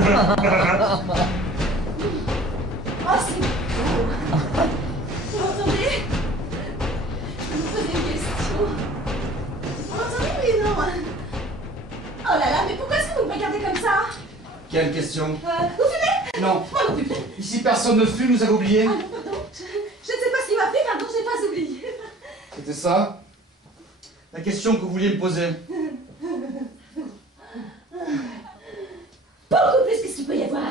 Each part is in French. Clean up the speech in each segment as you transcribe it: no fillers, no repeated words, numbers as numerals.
Oh, c'est beau. Vous m'entendez? Je vais vous poser une question. Vous m'entendez, oui ou non? Oh là là, mais pourquoi est-ce que vous me regardez comme ça? Quelle question? Vous fumez? Non. Moi non plus. Ici, personne ne fume, vous avez oublié? Ah non, pardon. Je ne sais pas ce qui m'a pris, pardon, je n'ai pas oublié. C'était ça? La question que vous vouliez me poser? Beaucoup plus que ce qu'il peut y avoir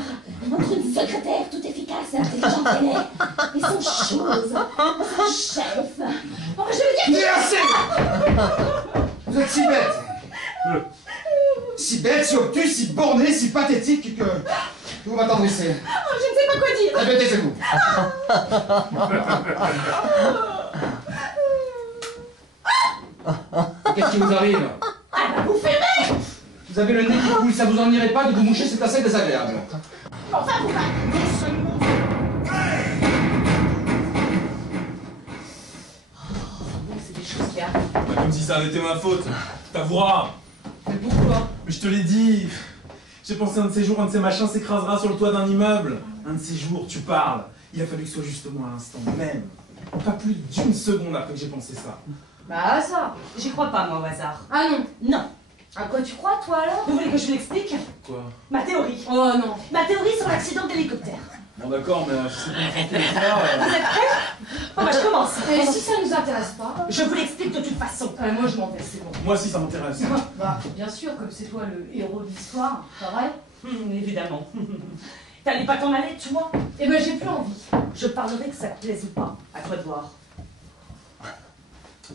entre une secrétaire toute efficace et intelligente qu'elle est et son chose, son chef. Enfin, je veux dire... Mais assez! Vous êtes si bête! Si bête, si obtuse, si bornée, si pathétique que vous m'attendrissez. Oh, je ne sais pas quoi dire. Eh bien, taisez-vous. Qu'est-ce qui vous arrive? Ah bah vous fumez! Vous avez le nez qui coule, ça vous en irait pas de vous moucher, c'est assez désagréable. Enfin, vous va. Non seulement... c'est des choses qui arrivent. Comme si ça avait été ma faute. T'avoueras. Mais pourquoi? Mais je te l'ai dit. J'ai pensé un de ces jours, un de ces machins s'écrasera sur le toit d'un immeuble. Un de ces jours, tu parles. Il a fallu que ce soit justement à l'instant même. Pas plus d'une seconde après que j'ai pensé ça. Bah ça, j'y crois pas moi au hasard. Ah non. Non. À quoi tu crois, toi, alors? Vous voulez que je vous l'explique? Quoi? Ma théorie. Oh non. Ma théorie sur l'accident d'hélicoptère. Bon d'accord, mais je sais pas raconter l'histoire. Vous êtes prêts? Bon bah je commence. Et si ça nous intéresse pas? Je vous l'explique de toute façon. Moi, je m'en vais, c'est bon. Moi aussi ça m'intéresse. Bah, bien sûr, comme c'est toi le héros de l'histoire, pas vrai? Évidemment. T'allais pas t'en aller, tu vois? Eh ben, j'ai plus envie. Je parlerai que ça te plaise ou pas. À toi de voir.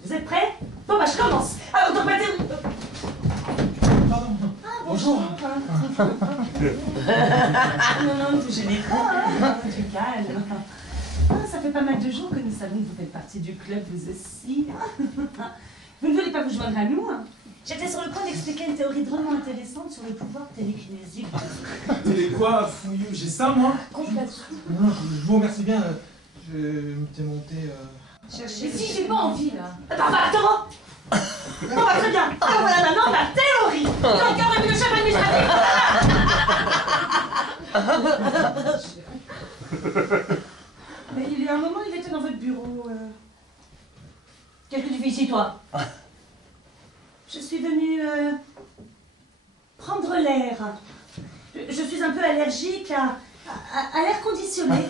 Vous êtes prêts? Bon bah je commence. Alors donc ma théorie... Pardon. Bonjour. Non, non, ne vous gênez pas, hein. Du calme. Ah, ça fait pas mal de jours que nous savons que vous faites partie du club, vous aussi. Vous ne voulez pas vous joindre à nous, hein? J'étais sur le point d'expliquer une théorie drôlement intéressante sur le pouvoir télékinésique. T'es quoi, fouilleux? J'ai ça, moi? Complètement. Non, je vous remercie bien. Je m'étais monté. Mais si, j'ai pas envie, là. Bah, attends! Bon, bah, très bien. Alors voilà maintenant ma théorie. Donc, quand même le chef administratif. Mais il y a un moment, il était dans votre bureau. Qu'est-ce que tu fais ici, toi? Je suis venue prendre l'air. Je suis un peu allergique à l'air conditionné,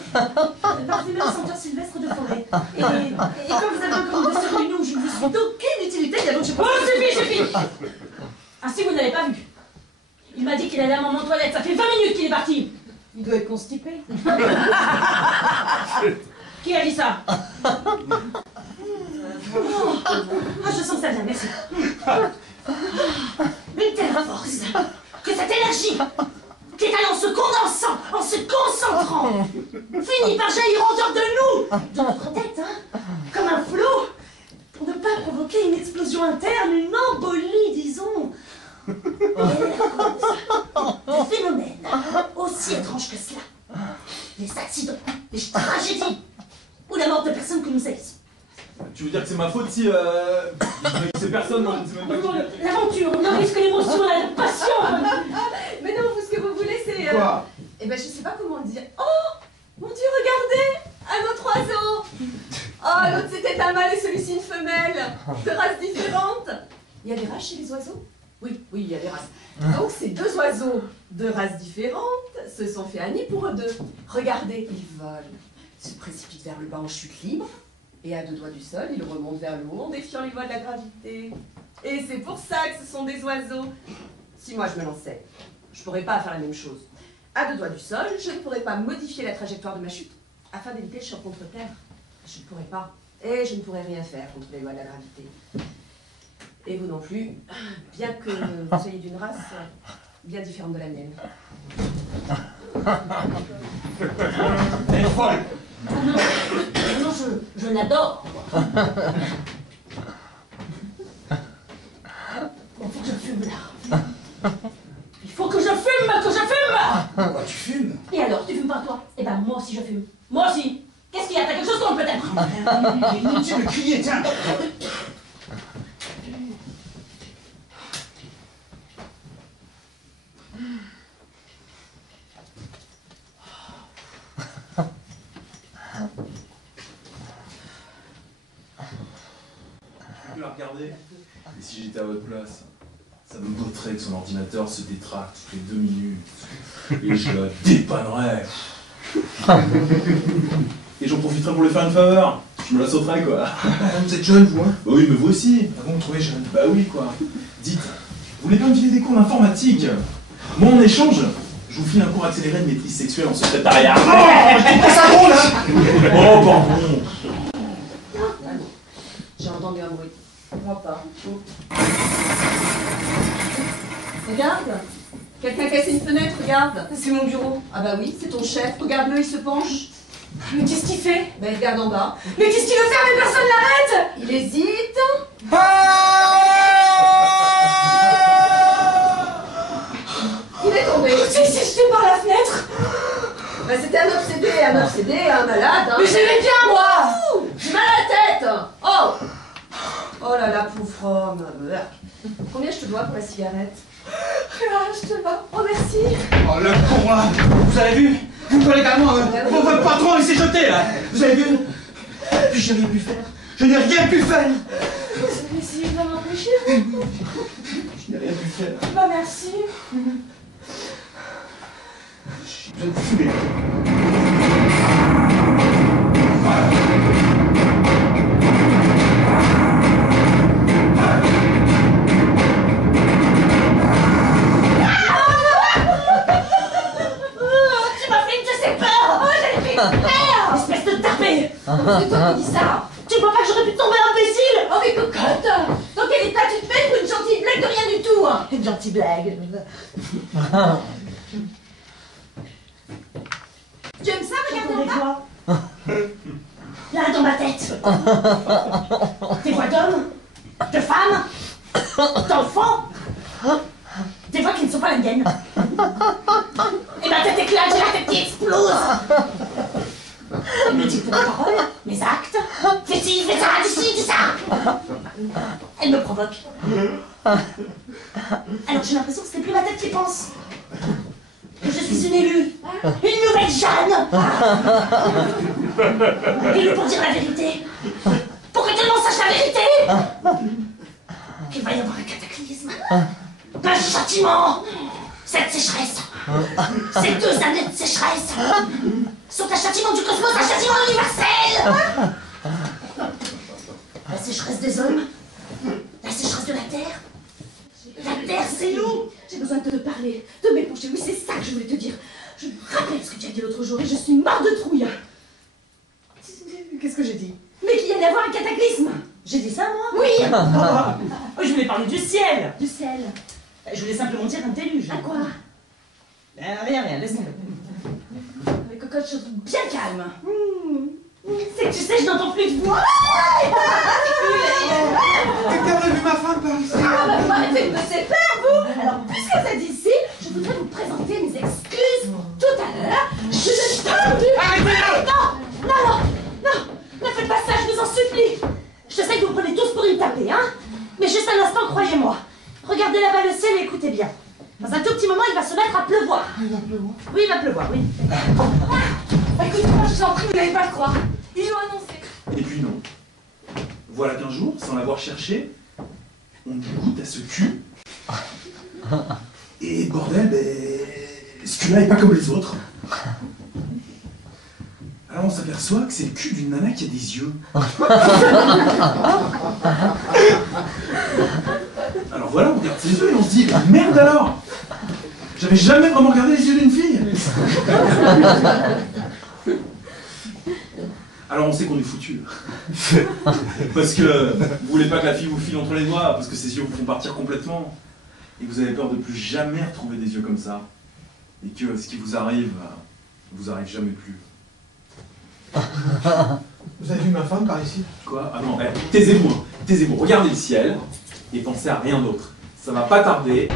parfumé de senteur sylvestre de forêt. Et comme vous avez encore une question nous, je ne vous suis d'aucune utilité, il y a donc je pense... Oh, suffit! Ainsi, vous ne l'avez pas vu. Il m'a dit qu'il allait à un moment aux toilettes, ça fait 20 minutes qu'il est parti. Il doit être constipé. Qui a dit ça? Ah, je sens que ça vient, merci. Une telle force que cette énergie qui est allée en se condensant, en se concentrant, finit par jaillir en dehors de nous, de notre tête, hein, comme un flot, pour ne pas provoquer une explosion interne, une embolie, disons. Des phénomènes aussi étranges que cela. Des accidents, des tragédies, ou la mort de personnes que nous haïssons. Tu veux dire que c'est ma faute si ces personnes, moi je ne sais même pas qui... L'aventure, le risque, l'émotion, la passion. Mais non, vous, ce que vous voulez, c'est... Quoi? Eh ben, je sais pas comment dire. Oh mon Dieu, regardez! Un autre oiseau! Oh, l'autre c'était un mâle et celui-ci une femelle, de races différentes. Il y a des races chez les oiseaux? Oui, il y a des races. Donc ces deux oiseaux de races différentes se sont fait amis pour eux deux. Regardez, ils volent, se précipitent vers le bas en chute libre, et à 2 doigts du sol, ils remontent vers le haut en défiant les lois de la gravité. Et c'est pour ça que ce sont des oiseaux. Si moi je me lançais, je pourrais pas faire la même chose. À 2 doigts du sol, je ne pourrais pas modifier la trajectoire de ma chute afin d'éviter le choc contre terre. Je ne pourrais pas. Et je ne pourrais rien faire contre les lois de la gravité. Et vous non plus, bien que vous soyez d'une race bien différente de la mienne. Elle est folle! Non, je l'adore. Il faut que je fume là. Il faut que je fume, Quoi, tu fumes? Et alors, tu fumes pas toi? Eh ben moi aussi je fume. Moi aussi. Qu'est-ce qu'il y a? T'as quelque chose contre peut-être? Inutile de crier, tiens! regarder. Et si j'étais à votre place, ça me botterait que son ordinateur se détracte toutes les 2 minutes. Et je la dépannerais. Et j'en profiterais pour lui faire une faveur. Je me la sauterais, quoi. Vous êtes jeune, vous, hein? Bah oui, mais vous aussi. Ah, vous me trouvez jeune? Bah oui, quoi. Dites, vous voulez pas me filer des cours d'informatique? Moi, en échange, je vous file un cours accéléré de maîtrise sexuelle en secrétariat. Oh, je dis pas ça drôle, hein! Oh, pardon. J'ai entendu un bruit. Moi pas. Regarde. Quelqu'un casse une fenêtre, regarde. C'est mon bureau. Ah bah oui, c'est ton chef. Regarde-le, il se penche. Mais qu'est-ce qu'il fait? Ben regarde en bas. Mais qu'est-ce qu'il veut faire? Mais personne l'arrête! Il hésite. Il est tombé. C'est jeté par la fenêtre! Ben c'était un obsédé, un malade. Hein. Mais j'aimais bien, moi! Ouh, j'ai mal à la tête. Oh. Oh là là, pauvre homme. Combien je te dois pour la cigarette? Ah, je te vois. Oh, merci! Oh, le con, là! Vous avez vu? Vous me collez également, votre patron, il s'est jeté, là! Vous avez vu? Puis j'ai rien pu faire. Je n'ai rien pu faire! Vous avez essayé de m'empêcher? Je n'ai rien pu faire. Bah, merci. Je ne fumer. Tu m'as fait une de ces peurs! Oh, j'avais fait peur! Espèce de tarpé! C'est toi qui dis ça. Tu vois pas que j'aurais pu tomber imbécile? Oh mais cocotte. Dans quel état tu te mets pour une gentille blague de rien du tout? Une gentille blague. Tu aimes ça, regarder en Des bas? voix. Là, dans ma tête. Des voix d'hommes, de femmes, d'enfants. Des voix qui ne sont pas les miennes. Et ma tête éclate, j'ai la tête qui explose. Elle me dicte mes paroles, mes actes. Fais ci, fais ça, dis ci, dis ça. Elle me provoque. Alors j'ai l'impression que ce n'est plus ma tête qui pense. Que je suis une élue. Une nouvelle Jeanne. Élue pour dire la vérité. Pour que tout le monde sache la vérité. Qu'il va y avoir un cataclysme. Un châtiment. Cette sécheresse. Ces 2 années de sécheresse sont un châtiment du cosmos, un châtiment universel. La sécheresse des hommes, la sécheresse de la terre. La terre, c'est nous. J'ai besoin de te parler, de m'épancher. Oui, c'est ça que je voulais te dire. Je me rappelle ce que tu as dit l'autre jour et je suis morte de trouille. Qu'est-ce que j'ai dit? Mais qu'il y allait avoir un cataclysme. J'ai dit ça, moi? Oui. Oh, je voulais parler du ciel. Du sel. Je voulais simplement dire un déluge. À quoi? Rien, laisse-moi. Mais cocotte, je trouve bien calme. C'est que tu sais, je n'entends plus de voix. Quelqu'un a vu ma femme par ici? Ah bah vous m'arrêtez de me séparer, vous. Alors, puisque vous êtes ici, je voudrais vous présenter mes excuses. Tout à l'heure, je ne t'ai Arrêtez-le! Non, ne faites pas ça, je vous en supplie. Je sais que vous prenez tous pour une tapée, hein. Mais juste un instant, croyez-moi. Regardez là-bas le ciel et écoutez bien. Dans un tout petit moment, il va se mettre à pleuvoir. Il va pleuvoir. Oui, il va pleuvoir, oui. Écoute-moi, je vous en prie, vous n'allez pas le croire. Ils l'ont annoncé. Et puis non. Voilà qu'un jour, sans l'avoir cherché, on goûte à ce cul. Et bordel, ce cul-là est pas comme les autres. Alors on s'aperçoit que c'est le cul d'une nana qui a des yeux. Alors voilà, on regarde ses yeux et on se dit, merde alors! J'avais jamais vraiment regardé les yeux d'une fille! Alors on sait qu'on est foutu. Parce que vous voulez pas que la fille vous file entre les doigts, parce que ses yeux vous font partir complètement. Et que vous avez peur de plus jamais retrouver des yeux comme ça. Et que ce qui vous arrive jamais plus. Vous avez vu ma femme par ici? Quoi? Ah non, taisez-vous, regardez le ciel et pensez à rien d'autre. Ça va pas tarder.